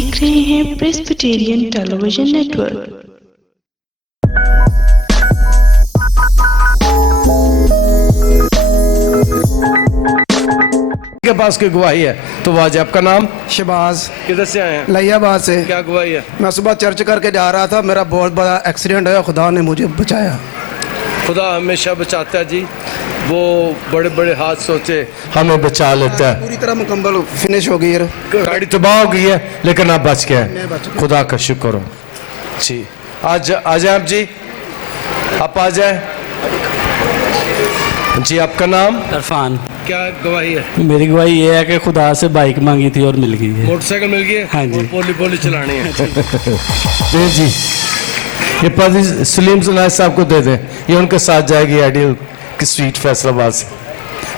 देख रहे हैं प्रेस्बिटेरियन टेलीविजन नेटवर्क। के पास कोई गवाही है तो वाज आपका नाम? शहबाज। किधर से आए हैं? लियाबाद से। क्या गवाही है? मैं सुबह चर्च करके जा रहा था, मेरा बहुत बड़ा एक्सीडेंट है, खुदा ने मुझे बचाया। खुदा हमेशा बचाता है जी, वो बड़े बड़े हादसों से हमें बचा लेता है। पूरी तरह मुकम्मल फिनिश हो गई है, गाड़ी तबाह हो गई है लेकिन आप बच गए, खुदा का शुक्र हो जी। आज आ जाए आप जी, आप आ जाए जी। आपका नाम? इरफान। क्या गवाही है? मेरी गवाही ये है कि खुदा से बाइक मांगी थी और मिल गई है। मोटरसाइकिल मिल गई है? हाँ जी। और पोली पोली चलानी है जी। ये पाजी सलीम सुनाय साहब को दे दें, ये उनके साथ जाएगी आइडियल की स्वीट फैसलाबाद से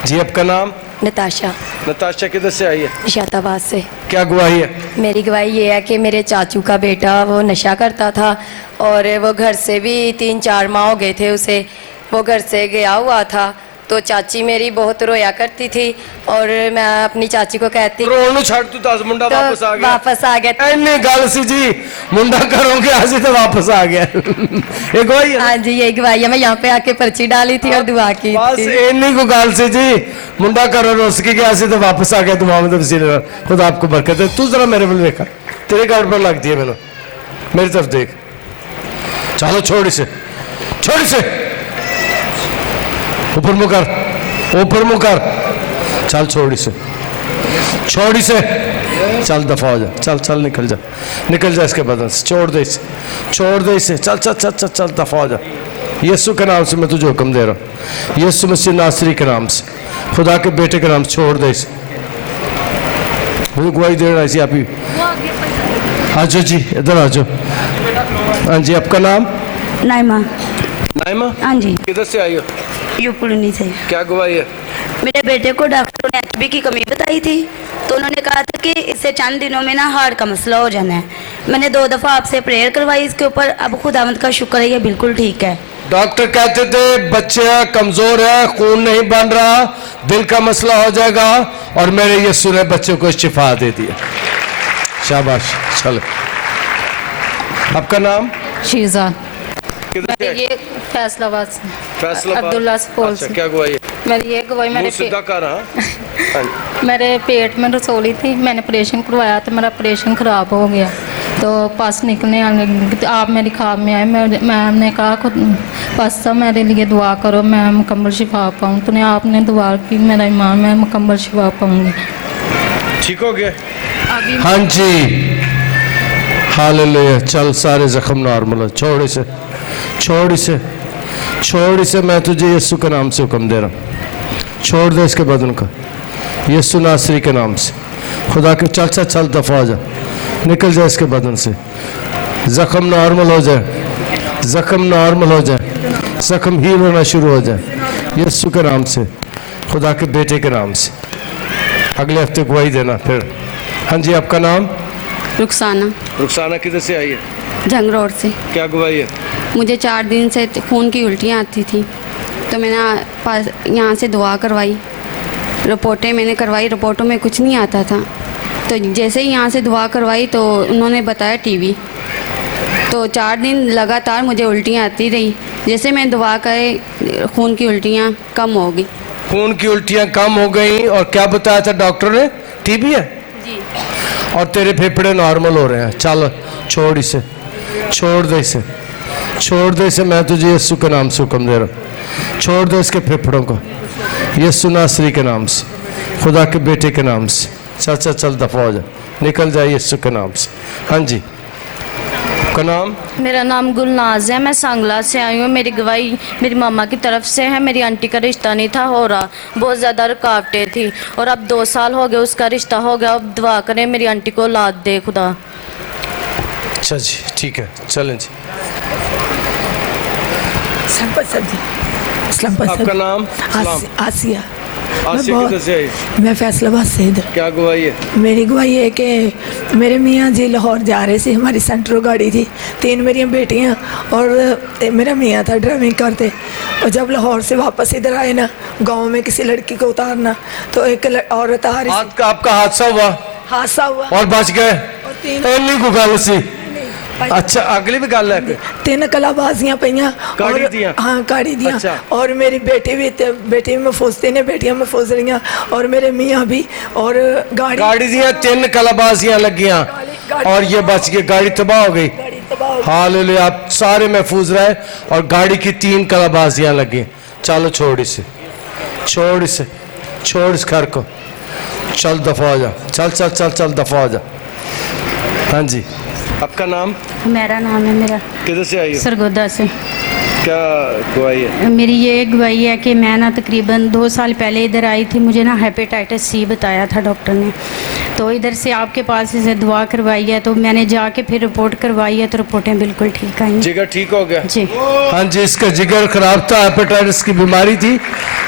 जी। आपका नाम? नताशा। नताशा किधर से आई है? निशाताबाद से। क्या गवाही है? मेरी गवाही ये है कि मेरे चाचू का बेटा वो नशा करता था और वो घर से भी 3-4 माह हो गए थे उसे, वो घर से गया हुआ था। तो चाची मेरी बहुत रोया करती थी और मैं अपनी चाची को कहती रोनू छाड़ तू 10 मुंडा तो वापस आ गया। वापस आ गया। इन्नी गल सी जी, मुंडा करोगे आज तो वापस आ गया। एक गवाही है? हाँ जी, यही गवाही है। मैं यहाँ पे आके पर्ची डाली थी और दुआ की बस थी। इन्नी को गल सी जी, मुंडा करो रोस के गया तो वापस आ गया। दुआ में तो खुदा आपको बरकत है। तू जरा मेरे वाल देखा, तेरे गाड़ पर लगती है मैंने, मेरी तरफ देख। चलो छोड़ इसे, छोड़ इसे, ऊपर मुँह कर, ऊपर मुँह कर। चल छोड़ इसे, छोड़ इसे, चल दफा हो जा, चल चल निकल जा, निकल जा इसके बदन से, छोड़ दे इसे, छोड़ दे इसे, चल चल चल चल चल दफा हो जा। यीशु के नाम से मैं तुझे हुक्म दे रहा हूँ, यीशु मसीह नासरी के नाम से, खुदा के बेटे के नाम से, छोड़ दे इसे। वो गवाही दे रहा है आप ही। आ जाओ जी, इधर आ जाओ। हाँ जी, आपका नाम? नाइमा। नाइमा? हाँ जी। किधर से आई हो? यूपुलनी से। क्या गवाही है? मेरे बेटे को डॉक्टर ने एचबी की कमी बताई थी, तो उन्होंने कहा था कि इससे चंद दिनों में ना हार्ट का मसला हो जाना है। मैंने 2 दफ़ा आपसे प्रेयर करवाई इसके ऊपर, अब खुदावंद का शुक्र है ये बिल्कुल ठीक है। डॉक्टर कहते थे बच्चे कमजोर है, खून नहीं बन रहा, दिल का मसला हो जाएगा, और मेरे यीशु ने बच्चे को शिफा दे दिया। शाबाश। चलो, आपका नाम? शीजा। किधर से? ये फैसलाबाद से। फैसलाबाद। अब्दुल्ला स्कूल अच्छा, से। क्या गवाही है? मेरी ये गवाही मेरे पेट में रसोली थी, मैंने ऑपरेशन करवाया तो मेरा ऑपरेशन ख़राब हो गया, तो पस निकलने आने लगी। तो आप मेरी ख्वाब में आए, मैंने कहा खुद पस मेरे लिए दुआ करो, मैं मुकम्मल शिफा पाऊँ। तो आपने दुआ की, मेरा ईमान, मैं मुकम्मल शिफा पाऊँगी। ठीक हो गया? अभी हाँ जी, हालेलुया। चल, सारे जख्म नॉर्मल है, छोड़ इसे, छोड़ इसे, छोड़ इसे। मैं तुझे यीशु के नाम से हुक्म दे रहा हूँ, छोड़ दे इसके बदन का, यीशु नासरी के नाम से, खुदा के। चल चल चल, दफा हो जा, निकल जा इसके बदन से। जख्म नॉर्मल हो जाए, जख्म नॉर्मल हो जाए, जख्म हील होना शुरू हो जाए यीशु के नाम से, खुदा के बेटे के नाम से। अगले हफ्ते गवाही देना फिर। हाँ जी, आपका नाम? रुखसाना। रुखसाना किधर से आई है? जंग रोड से। क्या गवाही है? मुझे 4 दिन से खून की उल्टियाँ आती थी, तो मैंने यहाँ से दुआ करवाई, रिपोर्टें मैंने करवाई, रिपोर्टों में कुछ नहीं आता था। तो जैसे ही यहाँ से दुआ करवाई तो उन्होंने बताया टीबी। तो 4 दिन लगातार मुझे उल्टियाँ आती रही, जैसे मैं दुआ करे खून की उल्टियाँ कम हो गई। खून की उल्टियाँ कम हो गई, और क्या बताया था डॉक्टर ने? टीबी है जी। और तेरे फेफड़े नॉर्मल हो रहे हैं। चल छोड़ इसे, छोड़ दे इसे, छोड़ दे इसे। मैं तुझे यीशु के नाम से हुक्म दे रहा हूँ, छोड़ दे इसके फेफड़ों को, यीशु नासरी के नाम से, खुदा के बेटे के नाम से। चल चल चल, दफा हो जा, निकल जाए यीशु के नाम से। हाँ जी, आपका नाम? मेरा नाम गुलनाज है, मैं सांगला से आई हूँ। मेरी गवाही मेरी मामा की तरफ से है। मेरी आंटी का रिश्ता नहीं था हो रहा, बहुत ज़्यादा रुकावटें थी, और अब 2 साल हो गए उसका रिश्ता हो गया। अब दुआ करें मेरी आंटी को औलाद दे खुदा। अच्छा जी, ठीक है, चलें जी। आपका नाम? आसिया। आसिया किधर से आई? मैं फैसलाबाद से इधर। क्या गवाही है? मेरी गवाही है कि मेरे मियाँ जी लाहौर जा रहे थे, हमारी सेंट्रो गाड़ी थी, 3 मेरी बेटियाँ और मेरा मियाँ था ड्राइविंग करते। और जब लाहौर से वापस इधर आए ना, गांव में किसी लड़की को उतारना, तो एक औरत आ रही। आपका हादसा हुआ? हादसा हुआ और बच गए? और ਇੰਨੀ ਕੁ ਗੱਲ ਸੀ। ਅੱਛਾ ਅਗਲੀ ਵੀ ਗੱਲ ਹੈ ਕੋਈ? 3 ਕਲਾਬਾਜ਼ੀਆਂ ਪਈਆਂ ਕਾੜੀ ਦੀਆਂ? हाँ काड़ी दियाँ। अच्छा। और मेरी बेटी भी बेटी महफूज 3 बेटियां महफूज रही और मेरे मियाँ भी। और गाड़ी गाड़ी ਦੀਆਂ 3 कलाबाजियां लगियां और ये बच गई, गाड़ी तबाह हो गई। तबाह हो हालेलुया, आप सारे महफूज रहे और गाड़ी की 3 कलाबाजियां लगी। चलो छोड़ इसे, छोड़ इसे, छोड़ इस घर को, चल दफा हो जा, चल चल चल चल दफा हो जा। हाँ जी, आपका नाम? मेरा नाम है मेरा किधर से आई हो? सरगोदा से। क्या गवाही है? मेरी ये गवाही है कि मैं ना तकरीबन 2 साल पहले इधर आई थी, मुझे ना हेपेटाइटिस सी बताया था डॉक्टर ने, तो इधर से आपके पास से दुआ करवाई है, तो मैंने जाके फिर रिपोर्ट करवाई है, तो रिपोर्टें बिल्कुल ठीक आई। जिगर ठीक हो गया? जी हाँ जी, इसका जिगर खराब था, हेपेटाइटिस की बीमारी थी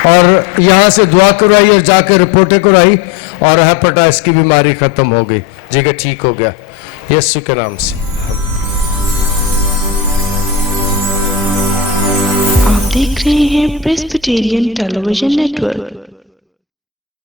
और यहाँ से दुआ करवाई और जाकर रिपोर्टें करवाई और हेपेटाइटिस की बीमारी खत्म हो गई, जिगर ठीक हो गया यीशु के नाम से। आप देख रहे हैं प्रेस्बिटेरियन टेलीविजन नेटवर्क।